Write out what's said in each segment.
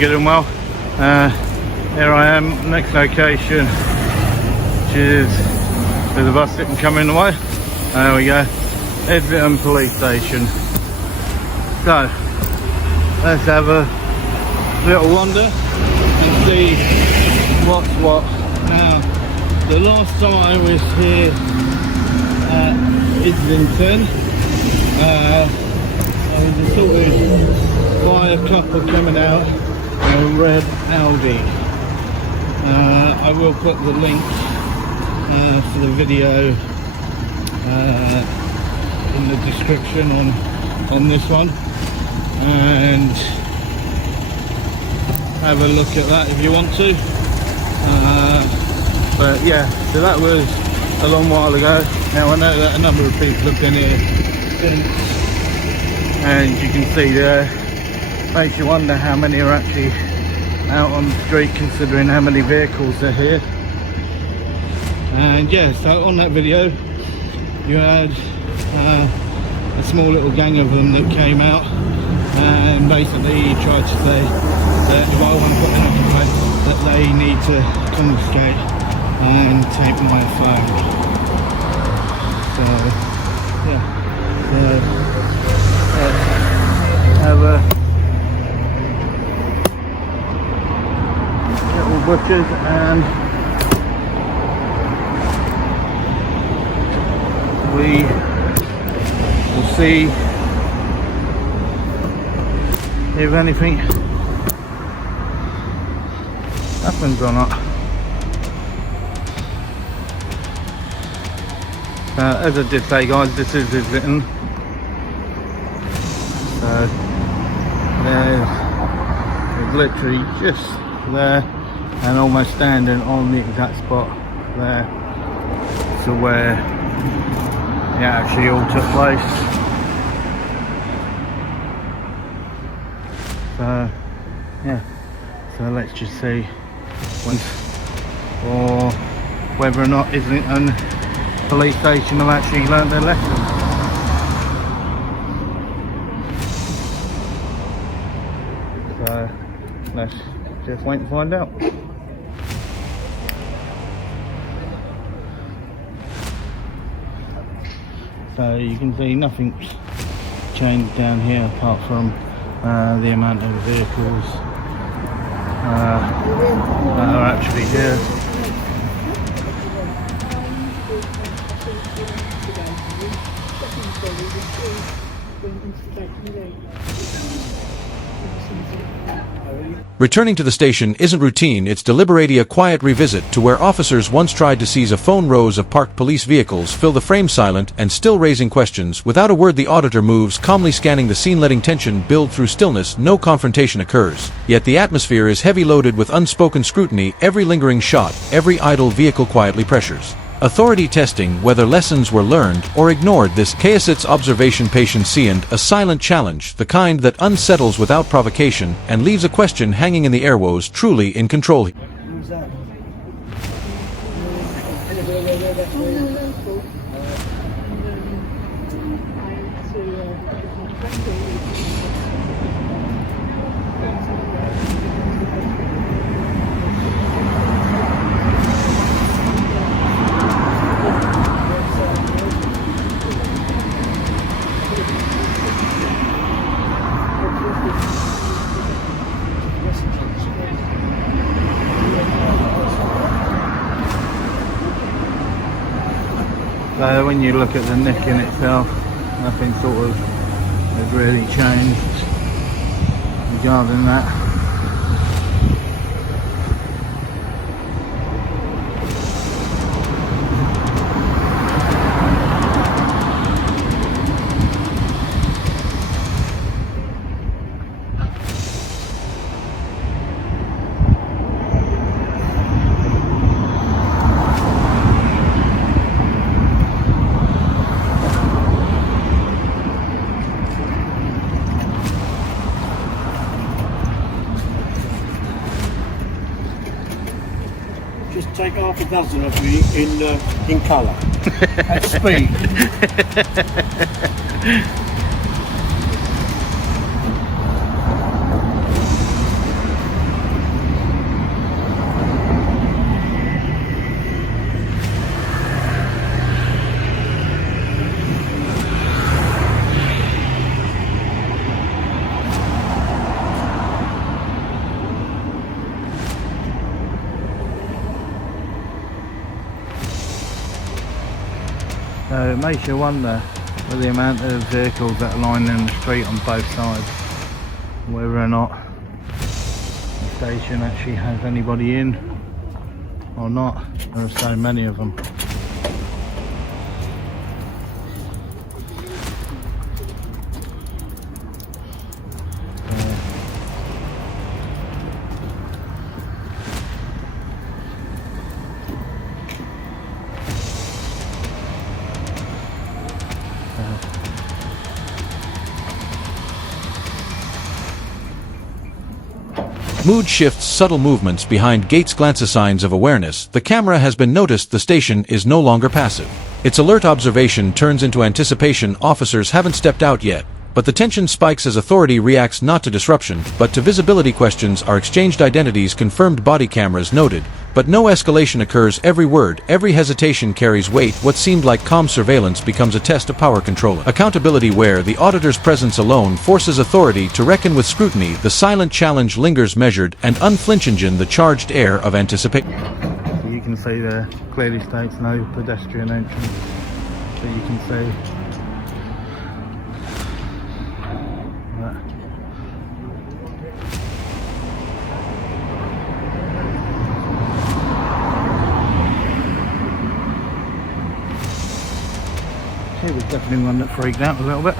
you're doing well. Here I am, next location, which is there's a bus sitting coming the way. There we go, Islington Police Station. So let's have a little wander and see what's what. Now, the last time I was here at Islington, I was assaulted by a couple coming out in a red Audi. I will put the link for the video in the description on this one, and have a look at that if you want to. But yeah, so that was a long while ago. Now I know that a number of people have been here since, and you can see there, makes you wonder how many are actually out on the street considering how many vehicles are here. And yeah, so on that video you had a small little gang of them that came out and basically tried to say that if I want to put an complaint that they need to confiscate and take my phone. So yeah, let's have a little butchers and we will see if anything happens or not. As I did say, guys, this is Islington. So there's literally just there and almost standing on the exact spot there to where it actually all took place. So yeah, so let's just see or whether or not Islington Police Station have actually learned their lesson. So let's just wait and find out. So you can see nothing's changed down here apart from the amount of vehicles that are actually here. Returning to the station isn't routine, it's deliberately a quiet revisit to where officers once tried to seize a phone. Rows of parked police vehicles fill the frame, silent and still raising questions. Without a word the auditor moves, calmly scanning the scene, letting tension build through stillness. No confrontation occurs, yet the atmosphere is heavy loaded with unspoken scrutiny. Every lingering shot, every idle vehicle quietly pressures. Authority testing whether lessons were learned or ignored. This chaos's observation, patience and a silent challenge, the kind that unsettles without provocation and leaves a question hanging in the air. Was truly in control. Who's that? So when you look at the nick in itself, nothing sort of has really changed regarding that. Just take half a dozen of me in colour at speed. So it makes you wonder with the amount of vehicles that are lining the street on both sides, whether or not the station actually has anybody in or not. There are so many of them. Mood shifts subtle movements behind Gates glances signs of awareness. The camera has been noticed. The station is no longer passive. Its alert observation turns into anticipation. Officers haven't stepped out yet, but the tension spikes as authority reacts not to disruption, but to visibility. Questions are exchanged, identities confirmed, body cameras noted, but no escalation occurs. Every word, every hesitation carries weight. What seemed like calm surveillance becomes a test of power control. Accountability, where the auditor's presence alone forces authority to reckon with scrutiny. The silent challenge lingers, measured and unflinching, the charged air of anticipation. So you can see there clearly states no pedestrian entrance, but you can see he was definitely one that freaked out a little bit.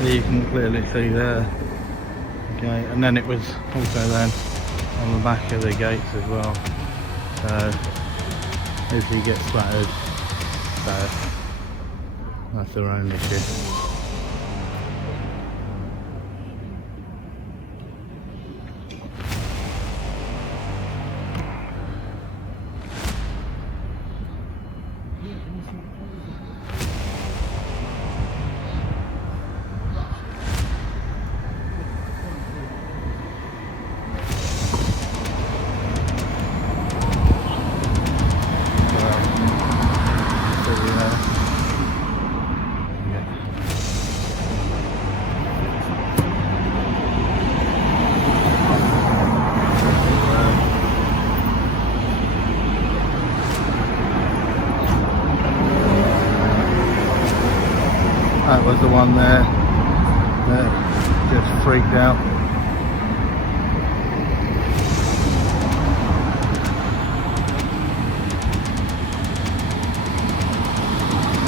You can clearly see there, okay, and then it was also then on the back of the gates as well, so if he gets splattered, so that's their own issue. That was the one there that just freaked out.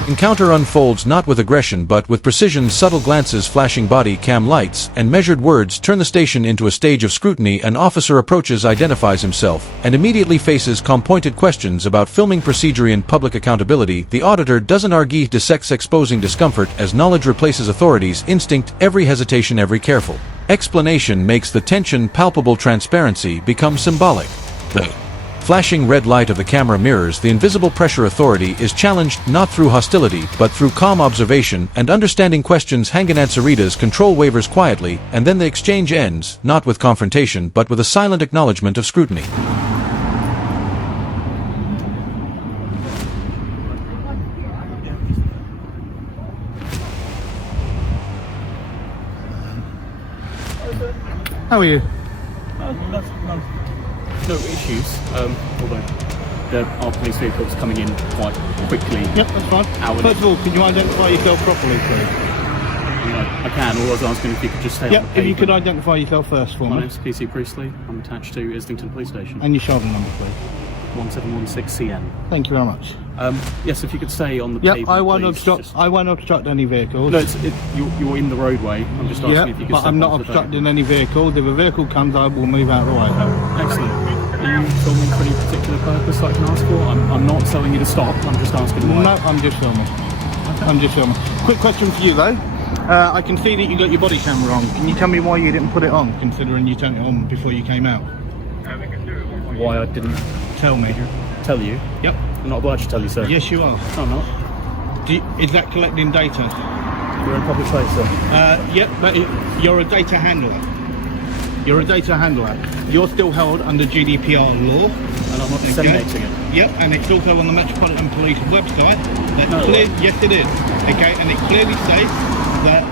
Encounter unfolds not with aggression but with precision. Subtle glances, flashing body cam lights, and measured words turn the station into a stage of scrutiny. An officer approaches, identifies himself, and immediately faces pointed questions about filming procedure and public accountability. The auditor doesn't argue, dissects, exposing discomfort as knowledge replaces authority's instinct. Every hesitation, every careful explanation makes the tension palpable. Transparency becomes symbolic. The flashing red light of the camera mirrors the invisible pressure. Authority is challenged not through hostility but through calm observation and understanding. Questions hang in answeritas, control wavers quietly, and then the exchange ends, not with confrontation but with a silent acknowledgement of scrutiny. How are you? No issues, although there are police vehicles coming in quite quickly. Yep, that's fine. First of all, can you identify yourself properly, please? I can, all I was asking if you could just stay Yep, on the if you pavement. could identify yourself first for My me. name's PC Priestley, I'm attached to Islington Police Station. And your shoulder number, please. 1716CN. Thank you very much. Yes, if you could stay on the Yep, pavement, I won't please. obstruct. Just- I won't obstruct any vehicles. No, you're in the roadway. I'm just asking Yeah, if you could but step I'm not onto the obstructing any vehicles. If a vehicle comes, I will move out of the way. pavement. Excellent. Are you filming for any particular purpose that I can ask for? I'm not telling you to stop. I'm just asking why. No, I'm just filming. I'm just filming. Quick question for you though. I can see that you got your body camera on. Can you tell me why you didn't put it on, considering you turned it on before you came out? Why I didn't Tell me. tell you? Yep. I'm not obliged to tell you, sir. Yes, you are. No, I'm not. Is that collecting data? You're in public place, sir. Yep, but you're a data handler. You're a data handler. You're still held under GDPR law. And I'm not disseminating it. Yep, and it's also on the Metropolitan Police website. No. Yes, it is. Okay, and it clearly states that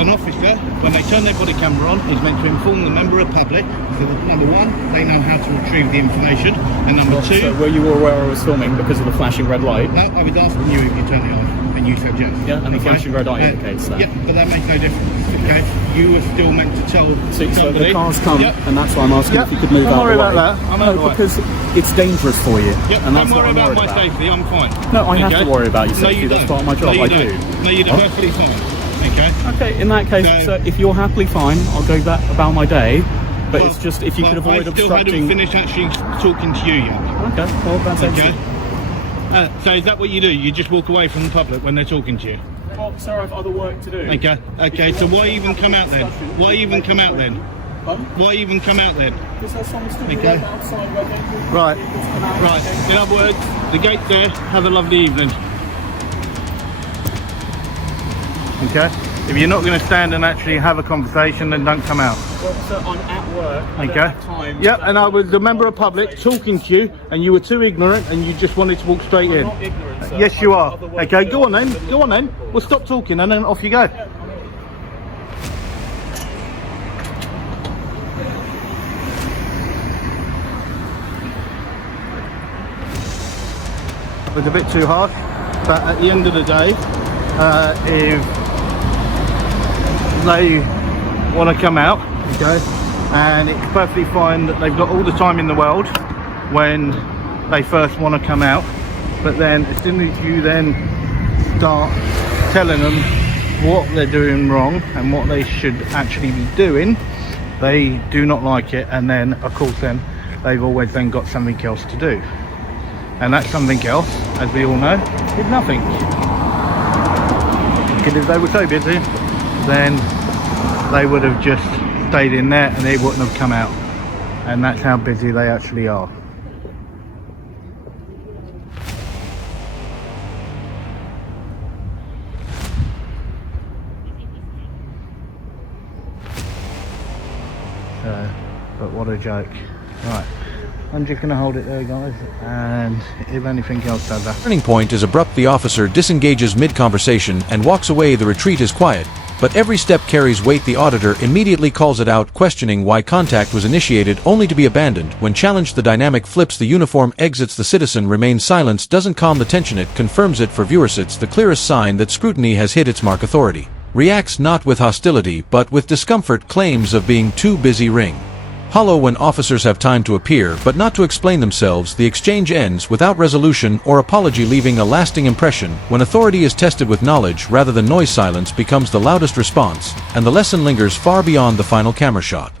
an officer, when they turn their body camera on, is meant to inform the member of public. So that, number one, they know how to retrieve the information, and number two. So were you aware I was filming because of the flashing red light? No, I was asking you if you turned it on, and you said yes. Yeah, and the flashing red light indicates that. Yeah, but that makes no difference. Okay, you were still meant to tell So somebody. the cars come, Yep. and that's why I'm asking if you could move Don't out worry of the about way. that. I'm out of the No, way. because it's dangerous for you. Yep, and that's don't what worry I'm about worried my about. safety, I'm fine. No, I have Okay? to worry about your No, safety. you That's don't. part of my job. No, you I don't. do. No, you do What? perfectly fine. Okay? Okay, in that case, So- sir, if you're happily fine, I'll go back about my day. But Well, it's just if you could avoid I still hadn't obstructing. finished actually talking to you yet. Okay, well, that's Okay? excellent. So is that what you do? You just walk away from the public when they're talking to you? Well, sir, I've other work to do. Okay. Okay, so why even come out then? Why even come out then? Pardon? Why even come out then? Because there's someone stood Okay. right outside where they Right. Right. In other words, the gate's there. Have a lovely evening. Okay? If you're not going to stand and actually have a conversation, then don't come out. Well, sir, I'm at work. I don't Okay? have time. Yep, and I was a member of public talking to you, and you were too ignorant, and you just wanted to walk straight I'm in. not ignorant, sir. Yes, you I've are. got other work Okay, to go do. on then. Go on then. We'll stop talking, and then off you go. It was a bit too harsh, but at the end of the day, if they want to come out, okay, and it's perfectly fine that they've got all the time in the world when they first want to come out, but then as soon as you then start telling them what they're doing wrong and what they should actually be doing, they do not like it, and then of course then they've always then got something else to do, and that something else, as we all know, is nothing. Because if they were so busy, then they would have just stayed in there and they wouldn't have come out, and that's how busy they actually are. But what a joke. Right, I'm just going to hold it there, guys, and if anything else does happen. Turning point is abrupt. The officer disengages mid-conversation and walks away. The retreat is quiet, but every step carries weight. The auditor immediately calls it out, questioning why contact was initiated only to be abandoned. When challenged, the dynamic flips. The uniform exits. The citizen remains silent. Doesn't calm the tension, it confirms it. For viewers, it's the clearest sign that scrutiny has hit its mark. Authority reacts not with hostility but with discomfort. Claims of being too busy ring hollow when officers have time to appear but not to explain themselves. The exchange ends without resolution or apology, leaving a lasting impression. When authority is tested with knowledge rather than noise, silence becomes the loudest response, and the lesson lingers far beyond the final camera shot.